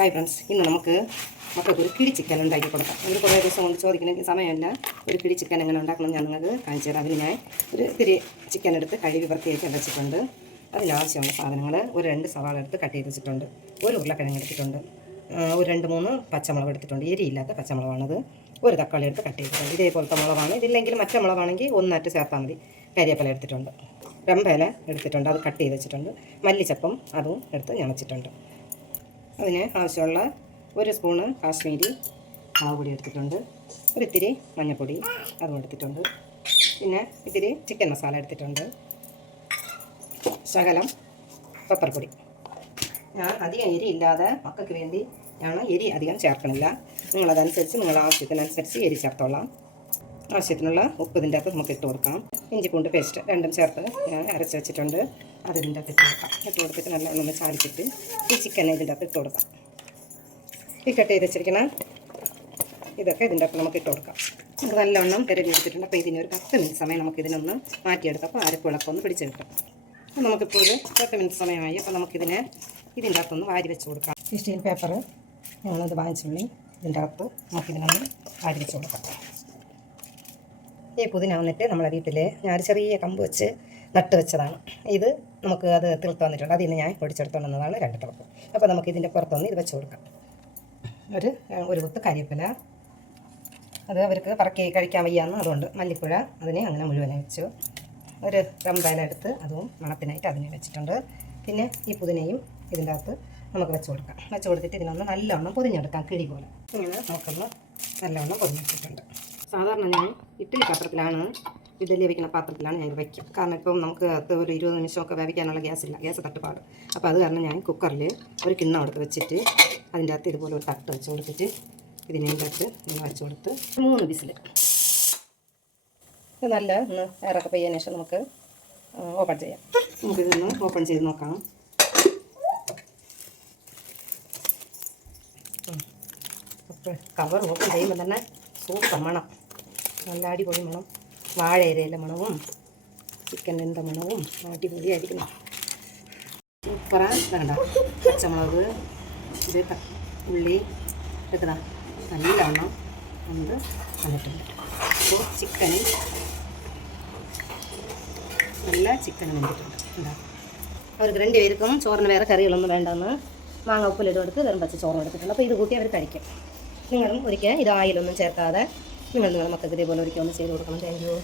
Hi friends, ഇന്ന് നമുക്ക് മക്കൾക്ക് ഒരു കിഴി ചിക്കൻ ഉണ്ടാക്കി കൊടുക്കാം. ഒരു കുറേ ദിവസം കൊണ്ട് ചോദിക്കണമെങ്കിൽ സമയമല്ല. ഒരു കിഴി ചിക്കൻ എങ്ങനെ ഉണ്ടാക്കണം ഞാൻ നിങ്ങൾക്ക് കാണിച്ചു തരാം. അതിന് ഞാൻ ഒരു ഇത്തിരി ചിക്കൻ എടുത്ത് കഴുകി വൃത്തിയാക്കി വെച്ചിട്ടുണ്ട്. അതിനാവശ്യമുള്ള സാധനങ്ങൾ: ഒരു 2 സവാള എടുത്ത് കട്ട് ചെയ്ത് വെച്ചിട്ടുണ്ട്, ഒരു ഉരുളക്കിഴങ്ങ് എടുത്തിട്ടുണ്ട്, ഒരു 2-3 പച്ചമുളക് എടുത്തിട്ടുണ്ട്, എരിയില്ലാത്ത പച്ചമുളകാണത്, ഒരു തക്കാളി എടുത്ത് കട്ട് ചെയ്തിട്ടുണ്ട്. ഇതേപോലത്തെ മുളകാണ്. ഇതില്ലെങ്കിൽ മറ്റേ മുളകാണെങ്കിൽ ഒന്നായിട്ട് ചേർത്താൽ മതി. കരിവേപ്പില എടുത്തിട്ടുണ്ട്, രമ്പയില എടുത്തിട്ടുണ്ട്, അത് കട്ട് ചെയ്ത് വെച്ചിട്ടുണ്ട്, മല്ലിച്ചപ്പം അതും എടുത്ത് ഞാൻ വെച്ചിട്ടുണ്ട്. അതിന് ആവശ്യമുള്ള 1 സ്പൂണ് കാശ്മീരി മുളക് പൊടി എടുത്തിട്ടുണ്ട്, ഒരിത്തിരി മഞ്ഞൾപ്പൊടി അതും എടുത്തിട്ടുണ്ട്, പിന്നെ ഇത്തിരി ചിക്കൻ മസാല എടുത്തിട്ടുണ്ട്, ശകലം പെപ്പർപ്പൊടി. ഞാൻ അധികം എരി ഇല്ലാതെ മക്കൾക്ക് വേണ്ടി എരി അധികം ചേർക്കണില്ല. നിങ്ങളതനുസരിച്ച് നിങ്ങളുടെ ആവശ്യത്തിനനുസരിച്ച് എരി ചേർത്തോളാം. ആവശ്യത്തിനുള്ള ഉപ്പ് ഇതിൻ്റെ അകത്ത് നമുക്ക് ഇട്ട് കൊടുക്കാം. ഇഞ്ചി പൂണ്ട് പേസ്റ്റ് രണ്ടും ചേർത്ത് ഞാൻ അരച്ച് വെച്ചിട്ടുണ്ട്. അത് ഇതിൻ്റെ അകത്ത് ഇട്ട് കൊടുക്കാം. ഇട്ട് കൊടുത്തിട്ട് നല്ലോണം ചാടിച്ചിട്ട് ഈ ചിക്കനെ ഇതിൻ്റെ അകത്ത് ഇട്ട് കൊടുക്കാം. ഈ കട്ട് ചെയ്ത് വെച്ചിരിക്കണം ഇതൊക്കെ ഇതിൻ്റെ അകത്ത് നമുക്ക് ഇട്ട് കൊടുക്കാം. നമുക്ക് നല്ലോണം പെരടി എടുത്തിട്ടുണ്ട്. അപ്പോൾ ഇതിന് ഒരു 10 മിനിറ്റ് സമയം നമുക്ക് ഇതിനൊന്ന് മാറ്റിയെടുക്കാം. അപ്പോൾ അരപ്പിളക്കം ഒന്ന് പിടിച്ച് കിട്ടും. അപ്പോൾ നമുക്കിപ്പോൾ ഒരു 10 മിനിറ്റ് സമയമായി. അപ്പോൾ നമുക്കിതിനെ ഇതിൻ്റെ അകത്തൊന്ന് വാരി വെച്ച് കൊടുക്കാം. സ്റ്റീൽ പേപ്പർ ഞങ്ങളത് വാങ്ങിച്ചുള്ളി ഇതിൻ്റെ അകത്ത് നമുക്കിതിനൊന്ന് വാരി വെച്ച് കൊടുക്കാം. ഈ പുതിന വന്നിട്ട് നമ്മളെ വീട്ടിൽ ഞാനൊരു ചെറിയ കമ്പ് വെച്ച് നട്ട് വെച്ചതാണ്. ഇത് നമുക്ക് അത് തിളത്ത് വന്നിട്ടുണ്ട്. അതിന് ഞാൻ പൊടിച്ചെടുത്ത് വന്നതാണ് 2 ടോപ്പ്. അപ്പോൾ നമുക്ക് ഇതിൻ്റെ പുറത്തൊന്ന് ഇത് വെച്ച് കൊടുക്കാം. ഒരു കുത്ത് കരിവേപ്പില, അത് അവർക്ക് പറക്കി കഴിക്കാൻ വയ്യാന്ന്, അതുകൊണ്ട് മല്ലിപ്പുഴ അതിനെ അങ്ങനെ മുഴുവനെ വെച്ചു. ഒരു രമ്പയില എടുത്ത് അതും മണത്തിനായിട്ട് അതിനെ വെച്ചിട്ടുണ്ട്. പിന്നെ ഈ പുതിനയും ഇതിൻ്റെ അകത്ത് നമുക്ക് വെച്ച് കൊടുക്കാം. വെച്ച് കൊടുത്തിട്ട് ഇതിനൊന്ന് നല്ലവണ്ണം പൊതിഞ്ഞെടുക്കാം, കിഴി പോലെ. ഇങ്ങനെ നമുക്കൊന്ന് നല്ലവണ്ണം പൊതിഞ്ഞെടുത്തിട്ടുണ്ട്. സാധാരണ ഞാൻ ഇഡ്ഡലി പാത്രത്തിലാണ്, ഇഡ്ഡലി വയ്ക്കുന്ന പാത്രത്തിലാണ് ഞാൻ വയ്ക്കും. കാരണം ഇപ്പം നമുക്ക് ഒരു 20 നിമിഷമൊക്കെ വേവിക്കാനുള്ള ഗ്യാസില്ല, ഗ്യാസ് തട്ടുപാട്. അപ്പോൾ അത് കാരണം ഞാൻ കുക്കറിൽ ഒരു കിണ്ണം എടുത്ത് വെച്ചിട്ട് അതിൻ്റെ അകത്ത് ഇതുപോലെ ഒരു തട്ട് വെച്ച് കൊടുത്തിട്ട് ഇതിൻ്റെ അകത്ത് ഇങ്ങനെ വെച്ച് കൊടുത്ത് 3 വിസിൽ. ഇത് നല്ല ഒന്ന് എയറൊക്കെ പെയ്യാൻ ശേഷം നമുക്ക് ഓപ്പൺ ചെയ്യാം. നമുക്കിതൊന്ന് ഓപ്പൺ ചെയ്ത് നോക്കാം. കവർ ഓപ്പൺ ചെയ്യുമ്പോൾ തന്നെ സൂപ്പർ മണം, നല്ല അടിപൊളി മണം, വാഴയിലയിലെ മണവും ചിക്കൻ വെന്ത മണവും അടിപൊളിയായിരിക്കണം. സൂപ്പറാണ്. ഇതണ്ട പച്ചമുളക്, ഇത് ഉള്ളി എടുക്കണ നല്ലവണ്ണം ഒന്ന് വന്നിട്ടുണ്ട്. അപ്പോൾ ചിക്കന് നല്ല ചിക്കൻ വെന്തിട്ടുണ്ട്. എന്താ അവർക്ക് 2 പേർക്കും ചോറിന് വേറെ കറികളൊന്നും വേണ്ടെന്ന് മാങ്ങ ഉപ്പിലിട്ട് കൊടുത്ത് വെറും പച്ച ചോറും എടുത്തിട്ടുണ്ട്. അപ്പോൾ ഇത് കൂട്ടി അവർ കഴിക്കും. നിങ്ങളും ഒരിക്കൽ ഇത് ആയിലൊന്നും ചേർക്കാതെ നിങ്ങളുടെ മക്കൾക്ക് ഇതേപോലെ ഒരിക്കൽ ഒന്ന് ചെയ്ത് കൊടുക്കണം. Thank you.